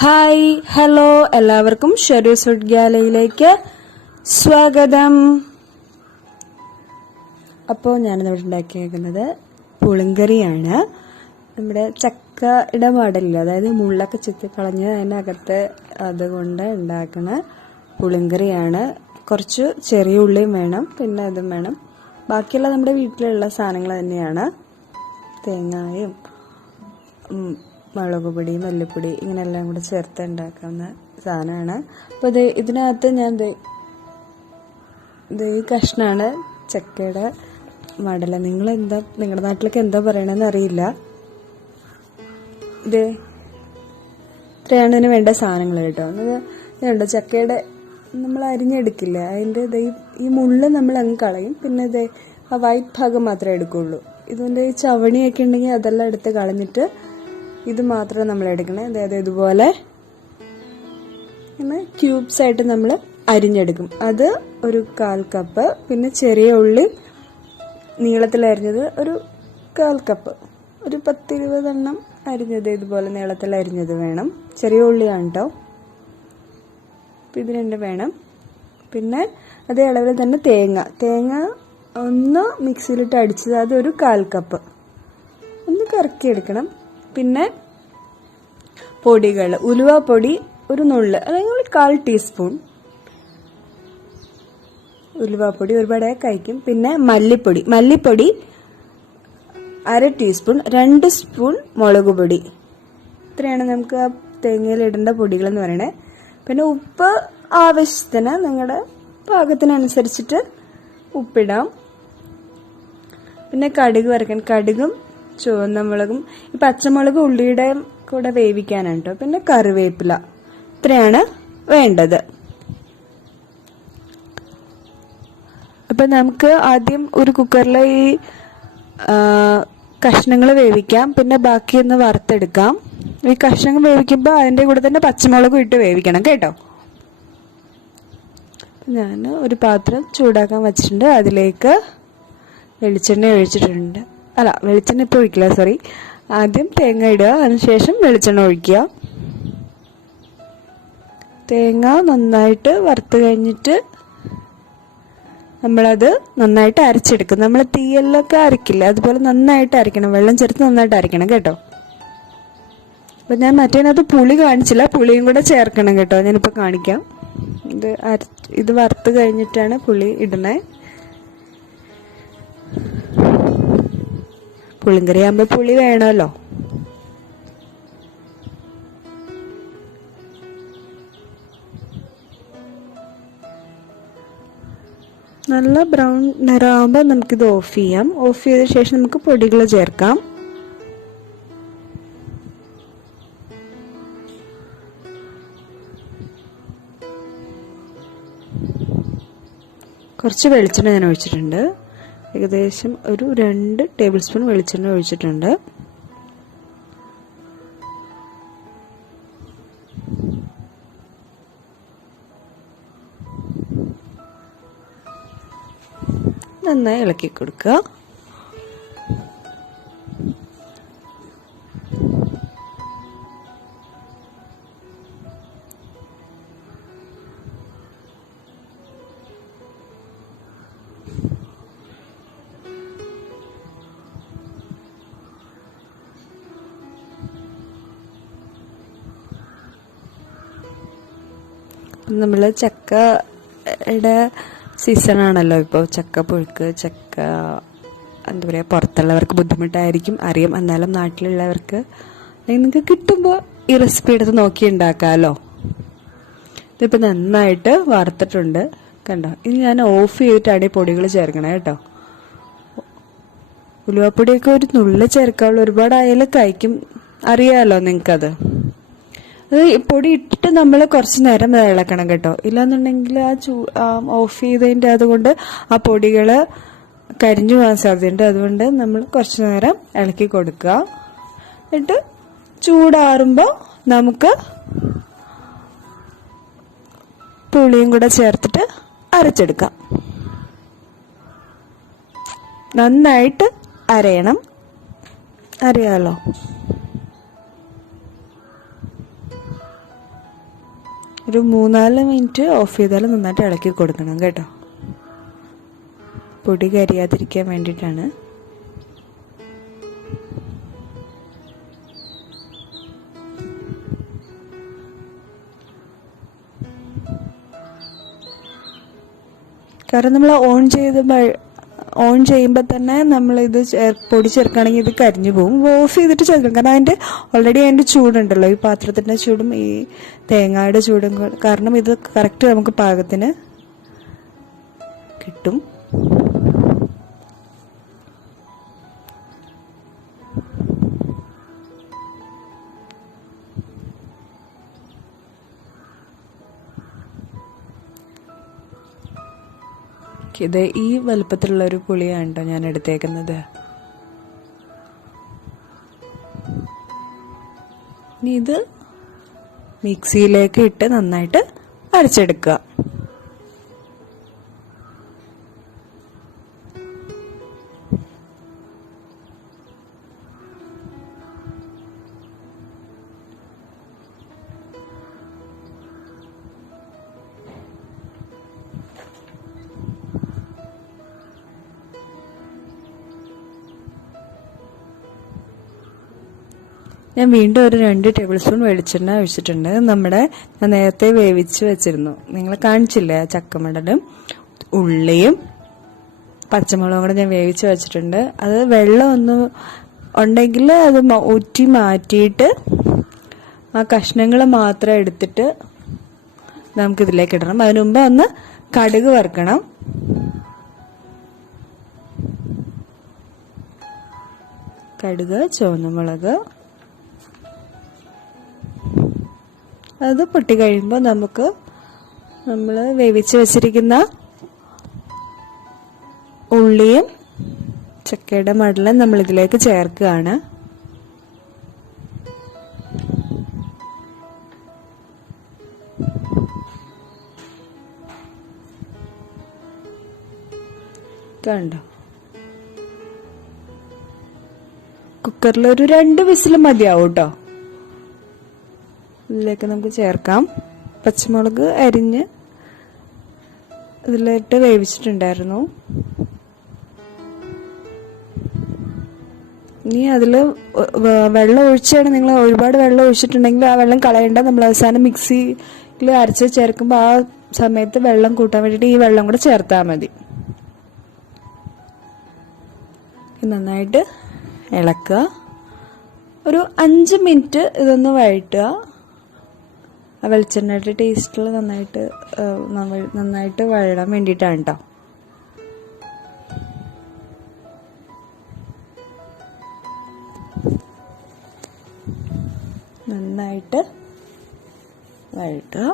Hi hello എല്ലാവർക്കും ഷെറൂസ് food ഗാലറിയിലേക്ക് സ്വാഗതം. അപ്പോൾ ഞാനിവിടെ ഉണ്ടാക്കിയേക്കുന്നത് പുളിങ്കറിയാണ്. നമ്മുടെ ചക്കയുടെ മോഡലിൽ, അതായത് മുള്ളൊക്കെ ചെത്തിക്കളഞ്ഞ് അതിനകത്ത് അതുകൊണ്ട് ഉണ്ടാക്കുന്ന പുളിങ്കറിയാണ്. കുറച്ച് ചെറിയ ഉള്ളിയും വേണം, പിന്നെ അതും വേണം. ബാക്കിയുള്ള നമ്മുടെ വീട്ടിലുള്ള സാധനങ്ങൾ തന്നെയാണ്. തേങ്ങയും മുളക് പൊടി, മല്ലിപ്പൊടി ഇങ്ങനെയെല്ലാം കൂടെ ചേർത്ത് ഉണ്ടാക്കാവുന്ന സാധനമാണ്. അപ്പോൾ ഇതിനകത്ത് ഞാൻ ഈ കഷ്ണമാണ് ചക്കയുടെ മടല. നിങ്ങളുടെ നാട്ടിലേക്ക് എന്താ പറയണമെന്ന് അറിയില്ല. ഇത്രയാണ് ഇതിന് വേണ്ട സാധനങ്ങൾ കേട്ടോ. ഇതുണ്ട് ചക്കയുടെ നമ്മൾ അരിഞ്ഞെടുക്കില്ല, അതിൻ്റെ ഈ മുള്ള് നമ്മൾ അങ്ങ് കളയും. പിന്നെ ആ വൈറ്റ് ഭാഗം മാത്രമേ എടുക്കുള്ളൂ. ഇതിൻ്റെ ഈ ചവണിയൊക്കെ ഉണ്ടെങ്കിൽ അതെല്ലാം എടുത്ത് കളഞ്ഞിട്ട് ഇത് മാത്രം നമ്മൾ എടുക്കണേ. അതായത് ഇതുപോലെ ഇങ്ങനെ ക്യൂബ്സ് ആയിട്ട് നമ്മൾ അരിഞ്ഞെടുക്കും. അത് ഒരു 1/4 കപ്പ്. പിന്നെ ചെറിയ ഉള്ളി നീളത്തിൽ അരിഞ്ഞത് ഒരു 1/4 കപ്പ്. ഒരു 10-20 എണ്ണം അരിഞ്ഞത് ഇതുപോലെ നീളത്തിൽ അരിഞ്ഞത് വേണം. ചെറിയ ഉള്ളിയാണ് കേട്ടോ. ഇത് 2 വേണം. പിന്നെ അതേ അളവിൽ തന്നെ തേങ്ങ ഒന്ന് മിക്സിയിലിട്ട് അടിച്ചത്, അതൊരു 1/4 കപ്പ്. ഒന്ന് കറക്കിയെടുക്കണം. പിന്നെ പൊടികൾ, ഉലുവാപ്പൊടി ഒരു നുള്ള്, അല്ലെങ്കിൽ 1/4 ടീസ്പൂൺ ഉലുവാപ്പൊടി, ഒരുപാട് കഴിക്കും. പിന്നെ മല്ലിപ്പൊടി 1/2 ടീസ്പൂൺ, 2 സ്പൂൺ മുളക് പൊടി. ഇത്രയാണ് നമുക്ക് ആ തേങ്ങയിൽ ഇടേണ്ട പൊടികൾ എന്ന് പറയണേ. പിന്നെ ഉപ്പ് ആവശ്യത്തിന്, നിങ്ങളുടെ പാകത്തിനനുസരിച്ചിട്ട് ഉപ്പിടാം. പിന്നെ കടുക് വറക്കാൻ, കടുകും ചുവന്ന മുളകും, ഈ പച്ചമുളക് ഉള്ളിയുടെ കൂടെ വേവിക്കാനാണ് കേട്ടോ. പിന്നെ കറിവേപ്പില. ഇത്രയാണ് വേണ്ടത്. അപ്പം നമുക്ക് ആദ്യം ഒരു കുക്കറിൽ ഈ കഷ്ണങ്ങൾ വേവിക്കാം. പിന്നെ ബാക്കിയൊന്ന് വറുത്തെടുക്കാം. ഈ കഷ്ണങ്ങൾ വേവിക്കുമ്പോൾ അതിൻ്റെ കൂടെ തന്നെ പച്ചമുളകും ഇട്ട് വേവിക്കണം കേട്ടോ. ഞാൻ ഒരു പാത്രം ചൂടാക്കാൻ വെച്ചിട്ടുണ്ട്. അതിലേക്ക് വെളിച്ചെണ്ണ ഒഴിച്ചിട്ടുണ്ട്. വെളിച്ചെണ്ണ ഇപ്പോൾ ഒഴിക്കില്ല, സോറി. ആദ്യം തേങ്ങ ഇടുക, അതിനുശേഷം വെളിച്ചെണ്ണ ഒഴിക്കുക. തേങ്ങ നന്നായിട്ട് വറുത്ത് കഴിഞ്ഞിട്ട് നമ്മളത് നന്നായിട്ട് അരച്ചെടുക്കും. നമ്മൾ തീയലിലൊക്കെ അരക്കില്ല, അതുപോലെ നന്നായിട്ട് അരക്കണം. വെള്ളം ചേർത്ത് നന്നായിട്ട് അരക്കണം കേട്ടോ. അപ്പം ഞാൻ മറ്റേനകത്ത് പുളി കാണിച്ചില്ല, പുളിയും കൂടെ ചേർക്കണം കേട്ടോ. ഞാനിപ്പോൾ കാണിക്കാം. ഇത് വറുത്ത് കഴിഞ്ഞിട്ടാണ് പുളി ഇടണേ. പുളിങ്കറി ആകുമ്പോൾ പുളി വേണമല്ലോ. നല്ല ബ്രൗൺ നിറമാകുമ്പോൾ നമുക്കിത് ഓഫ് ചെയ്യാം. ഓഫ് ചെയ്ത ശേഷം നമുക്ക് പൊടികൾ ചേർക്കാം. കുറച്ച് വെളിച്ചെണ്ണ ഞാൻ ഒഴിച്ചിട്ടുണ്ട്. ഏകദേശം ഒരു 2 ടേബിൾ സ്പൂൺ വെളിച്ചെണ്ണ ഒഴിച്ചിട്ടുണ്ട്. നന്നായി ഇളക്കി കൊടുക്കുക. നമ്മൾ ചക്കയുടെ സീസണാണല്ലോ ഇപ്പോൾ. ചക്കപ്പുഴുക്ക്, ചക്ക എന്താ പറയുക, പുറത്തുള്ളവർക്ക് ബുദ്ധിമുട്ടായിരിക്കും, അറിയാം. എന്നാലും നാട്ടിലുള്ളവർക്ക് നിങ്ങൾക്ക് കിട്ടുമ്പോൾ ഈ റെസിപ്പി എടുത്ത് നോക്കി ഉണ്ടാക്കാമല്ലോ. ഇതിപ്പോൾ നന്നായിട്ട് വറുത്തിട്ടുണ്ട് കണ്ടോ. ഇനി ഞാൻ ഓഫ് ചെയ്തിട്ടാണ് ഈ പൊടികൾ ചേർക്കണേ കേട്ടോ. ഉലുവാപ്പൊടിയൊക്കെ ഒരു നുള്ളി ചേർക്കാവുള്ളൂ, ഒരുപാടായാലും കഴിക്കും, അറിയാമല്ലോ നിങ്ങൾക്കത്. അത് പൊടി ഇട്ടിട്ട് നമ്മൾ കുറച്ച് നേരം ഇളക്കണം കേട്ടോ. ഇല്ലാന്നുണ്ടെങ്കിൽ ഓഫ് ചെയ്തതിൻ്റെ അതുകൊണ്ട് ആ പൊടികൾ കരിഞ്ഞു പോകാൻ സാധ്യതയുണ്ട്. അതുകൊണ്ട് നമ്മൾ കുറച്ച് നേരം ഇളക്കി കൊടുക്കുക. എന്നിട്ട് ചൂടാറുമ്പോൾ നമുക്ക് പുളിയും കൂടെ ചേർത്തിട്ട് അരച്ചെടുക്കാം. നന്നായിട്ട് അരയണം, അറിയാലോ. ഒരു 3-4 മിനിറ്റ് ഓഫ് ചെയ്താൽ നന്നായിട്ട് ഇളക്കി കൊടുക്കണം കേട്ടോ. പൊടി കരിയാതിരിക്കാൻ വേണ്ടിയിട്ടാണ്. കാരണം നമ്മൾ ഓൺ ചെയ്യുമ്പോൾ തന്നെ നമ്മളിത് പൊടി ചേർക്കുകയാണെങ്കിൽ ഇത് കരിഞ്ഞു പോകും. ഓഫ് ചെയ്തിട്ട് ചേർക്കണം. കാരണം ഓൾറെഡി അതിൻ്റെ ചൂടുണ്ടല്ലോ, ഈ പാത്രത്തിൻ്റെ ചൂടും ഈ തേങ്ങയുടെ ചൂടും കാരണം ഇത് കറക്റ്റ് നമുക്ക് പാകത്തിന് കിട്ടും. ഇത് ഈ വലുപ്പത്തിലുള്ള ഒരു പുളിയാണ് കേട്ടോ ഞാൻ എടുത്തേക്കുന്നത്. ഇനി ഇത് മിക്സിയിലേക്ക് ഇട്ട് നന്നായിട്ട് അരച്ചെടുക്കുക. ഞാൻ വീണ്ടും ഒരു 2 ടേബിൾ സ്പൂൺ വെളിച്ചെണ്ണ ഒഴിച്ചിട്ടുണ്ട്. ഞാൻ നേരത്തെ വേവിച്ച് വെച്ചിരുന്നു, നിങ്ങൾ കാണിച്ചില്ലേ, ചക്കമടലും ഉള്ളിയും പച്ചമുളകും കൂടെ ഞാൻ വേവിച്ച് വെച്ചിട്ടുണ്ട്. അത് വെള്ളം ഒന്ന് ഉണ്ടെങ്കിൽ അത് ഊറ്റി മാറ്റിയിട്ട് ആ കഷ്ണങ്ങൾ മാത്രം എടുത്തിട്ട് നമുക്കിതിലേക്ക് ഇടണം. അതിനു മുമ്പ് ഒന്ന് കടുക് വറുക്കണം. കടുക്, ചുവന്നമുളക്, അത് പൊട്ടി കഴിയുമ്പോൾ നമ്മൾ വേവിച്ച് വെച്ചിരിക്കുന്ന ഉള്ളിയും ചക്കയുടെ മടലും നമ്മൾ ഇതിലേക്ക് ചേർക്കുകയാണ്. കണ്ടോ, കുക്കറിൽ ഒരു 2 വിസിൽ മതിയാവും കേട്ടോ. ഇതിലേക്ക് നമുക്ക് ചേർക്കാം. പച്ചമുളക് അരിഞ്ഞ് ഇതിലിട്ട് വേവിച്ചിട്ടുണ്ടായിരുന്നു. ഇനി അതിൽ വെള്ളം ഒഴിച്ചാണ്, നിങ്ങൾ ഒരുപാട് വെള്ളം ഒഴിച്ചിട്ടുണ്ടെങ്കിൽ ആ വെള്ളം കളയണ്ട. നമ്മൾ അവസാനം മിക്സിയിൽ അരച്ച് ചേർക്കുമ്പോൾ ആ സമയത്ത് വെള്ളം കൂട്ടാൻ വേണ്ടിയിട്ട് ഈ വെള്ളം കൂടെ ചേർത്താൽ മതി. നന്നായിട്ട് ഇളക്കുക. ഒരു 5 മിനിറ്റ് ഇതൊന്ന് വഴറ്റുക. ആ വെളിച്ചെണ്ണയുടെ ടേസ്റ്റിൽ നന്നായിട്ട് വഴടാൻ വേണ്ടിയിട്ടാണ് കേട്ടോ. നന്നായിട്ട് വഴട്ടുക.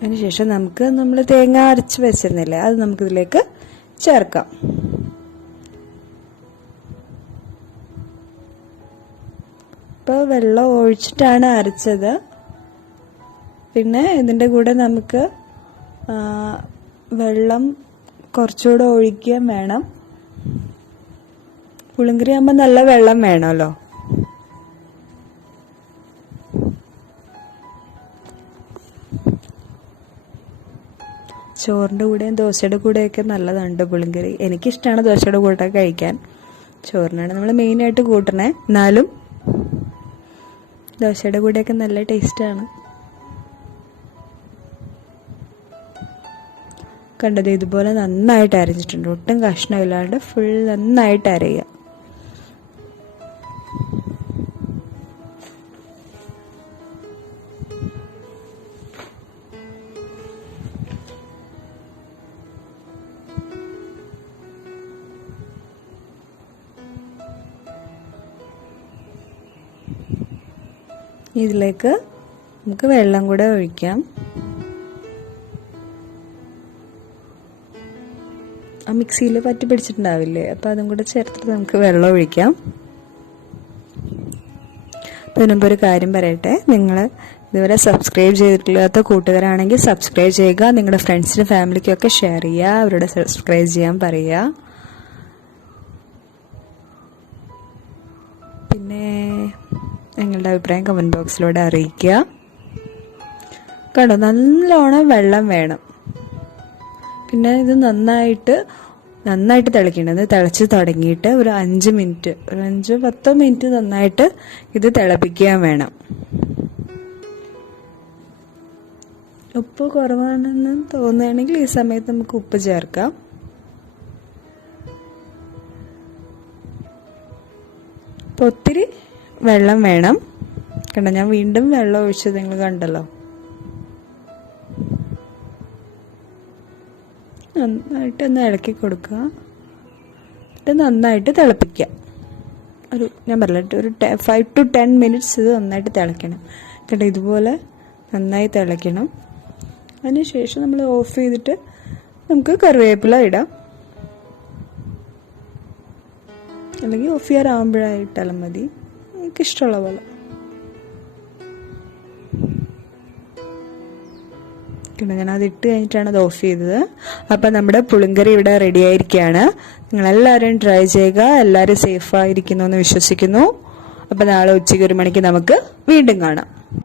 അതിനുശേഷം നമ്മൾ തേങ്ങ അരച്ച് വെച്ചിരുന്നില്ലേ, അത് നമുക്കിതിലേക്ക് ചേർക്കാം. ഇപ്പോൾ വെള്ളം ഒഴിച്ചിട്ടാണ് അരച്ചത്. പിന്നെ ഇതിൻ്റെ കൂടെ നമുക്ക് വെള്ളം കുറച്ചുകൂടെ ഒഴിക്കുകയും വേണം. പുളിങ്കറി ആകുമ്പോൾ നല്ല വെള്ളം വേണമല്ലോ. ചോറിൻ്റെ കൂടെയും ദോശയുടെ കൂടെയൊക്കെ നല്ലതാണ് പുളിങ്കറി. എനിക്കിഷ്ടമാണ് ദോശയുടെ കൂടെ കഴിക്കാൻ. ചോറിനാണ് നമ്മൾ മെയിനായിട്ട് കൂട്ടണേ, എന്നാലും ദോശയുടെ കൂടെയൊക്കെ നല്ല ടേസ്റ്റാണ്. കണ്ടത് ഇതുപോലെ നന്നായിട്ട് അരഞ്ഞിട്ടുണ്ട്, ഒട്ടും കഷ്ണമില്ലാണ്ട് ഫുൾ നന്നായിട്ട് അരയുക. ഇതിലേക്ക് നമുക്ക് വെള്ളം കൂടെ ഒഴിക്കാം. ആ മിക്സിയിൽ പറ്റി പിടിച്ചിട്ടുണ്ടാവില്ലേ, അപ്പോൾ അതും കൂടെ ചേർത്തിട്ട് നമുക്ക് വെള്ളം ഒഴിക്കാം. അതിനുമ്പ് ഒരു കാര്യം പറയട്ടെ, നിങ്ങൾ ഇതുവരെ സബ്സ്ക്രൈബ് ചെയ്തിട്ടില്ലാത്ത കൂട്ടുകാരാണെങ്കിൽ സബ്സ്ക്രൈബ് ചെയ്യുക, നിങ്ങളുടെ ഫ്രണ്ട്സിനും ഫാമിലിക്കൊക്കെ ഷെയർ ചെയ്യുക, അവരോട് സബ്സ്ക്രൈബ് ചെയ്യാൻ പറയുക. പിന്നെ നിങ്ങളുടെ അഭിപ്രായം കമൻറ്റ് ബോക്സിലൂടെ അറിയിക്കുക. കണ്ടോ, നല്ലോണം വെള്ളം വേണം. പിന്നെ ഇത് നന്നായിട്ട് തിളയ്ക്കണം. ഇത് തിളച്ച് തുടങ്ങിയിട്ട് ഒരു 5 മിനിറ്റ്, ഒരു 5-10 മിനിറ്റ് നന്നായിട്ട് ഇത് തിളപ്പിക്കാൻ വേണം. ഉപ്പ് കുറവാണെന്ന് തോന്നുകയാണെങ്കിൽ ഈ സമയത്ത് നമുക്ക് ഉപ്പ് ചേർക്കാം. അപ്പോൾ ഒത്തിരി വെള്ളം വേണം. കണ്ടോ, ഞാൻ വീണ്ടും വെള്ളം ഒഴിച്ചത് നിങ്ങൾ കണ്ടല്ലോ. നന്നായിട്ട് ഒന്ന് ഇളക്കി കൊടുക്കുക. എന്നിട്ട് നന്നായിട്ട് തിളപ്പിക്കുക. ഞാൻ പറഞ്ഞിട്ട് ഒരു 5 to 10 മിനിറ്റ്സ് ഇത് നന്നായിട്ട് തിളയ്ക്കണം. കേട്ടോ, ഇതുപോലെ നന്നായി തിളയ്ക്കണം. അതിനുശേഷം നമ്മൾ ഓഫ് ചെയ്തിട്ട് നമുക്ക് കറിവേപ്പില ഇടാം, അല്ലെങ്കിൽ ഓഫ് ചെയ്യാറാകുമ്പോഴായിട്ടാലും മതി, നമുക്ക് ഇഷ്ടമുള്ള പോലെ. ഞാനത് ഇട്ട് കഴിഞ്ഞിട്ടാണ് അത് ഓഫ് ചെയ്തത്. അപ്പം നമ്മുടെ പുളിങ്കറി ഇവിടെ റെഡി ആയിരിക്കുകയാണ്. നിങ്ങളെല്ലാവരും ട്രൈ ചെയ്യുക. എല്ലാവരും സേഫായിരിക്കുന്നു എന്ന് വിശ്വസിക്കുന്നു. അപ്പം നാളെ ഉച്ചയ്ക്ക് 1 മണിക്ക് നമുക്ക് വീണ്ടും കാണാം.